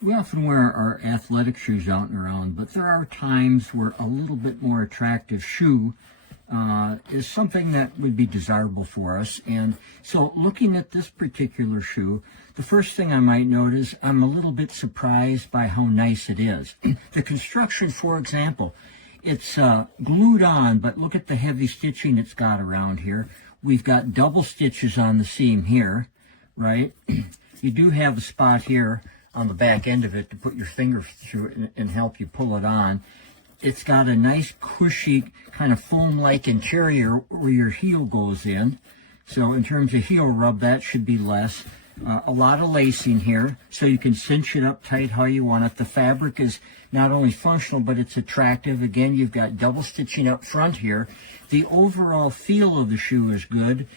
We often wear our athletic shoes out and around, but there are times where a little bit more attractive shoe is something that would be desirable for us. And so looking at this particular shoe, the first thing I might note is I'm a little bit surprised by how nice it is. The construction, for example, it's glued on, but look at the heavy stitching it's got around here. We've got double stitches on the seam here, right? You do have a spot here on the back end of it to put your finger through it and help you pull it on. It's got a nice cushy kind of foam-like interior where your heel goes in. So in terms of heel rub, that should be less. A lot of lacing here, so you can cinch it up tight how you want it. The fabric is not only functional, but it's attractive. Again, you've got double stitching up front here. The overall feel of the shoe is good.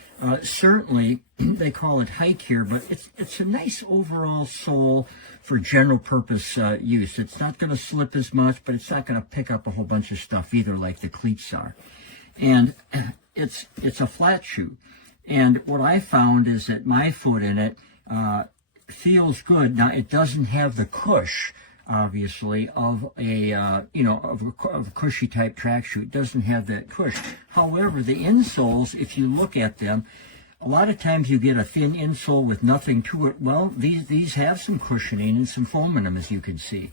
Certainly, they call it hike here, but it's a nice overall sole for general purpose use. It's not going to slip as much, but it's not going to pick up a whole bunch of stuff either like the cleats are. And it's a flat shoe. And what I found is that my foot in it feels good. Now, it doesn't have the cush, obviously, of a, of a cushy type track shoe. It doesn't have that cush. However, the insoles, if you look at them, a lot of times you get a thin insole with nothing to it. Well, these have some cushioning and some foam in them, as you can see.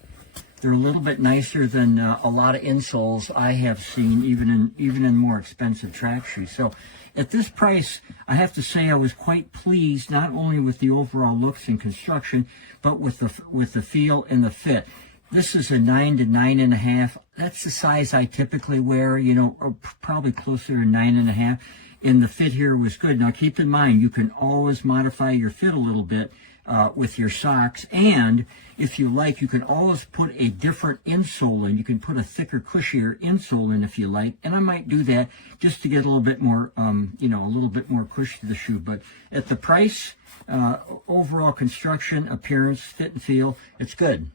They're a little bit nicer than a lot of insoles I have seen, even in more expensive track shoes. So at this price, I have to say I was quite pleased, not only with the overall looks and construction, but with the feel and the fit. This is a 9 to 9.5. That's the size I typically wear, or probably closer to 9.5. And the fit here was good. Now keep in mind, you can always modify your fit a little bit with your socks, and if you like, you can always put a different insole in. You can put a thicker, cushier insole in if you like, and I might do that just to get a little bit more, a little bit more cush to the shoe. But at the price, overall construction, appearance, fit and feel, it's good.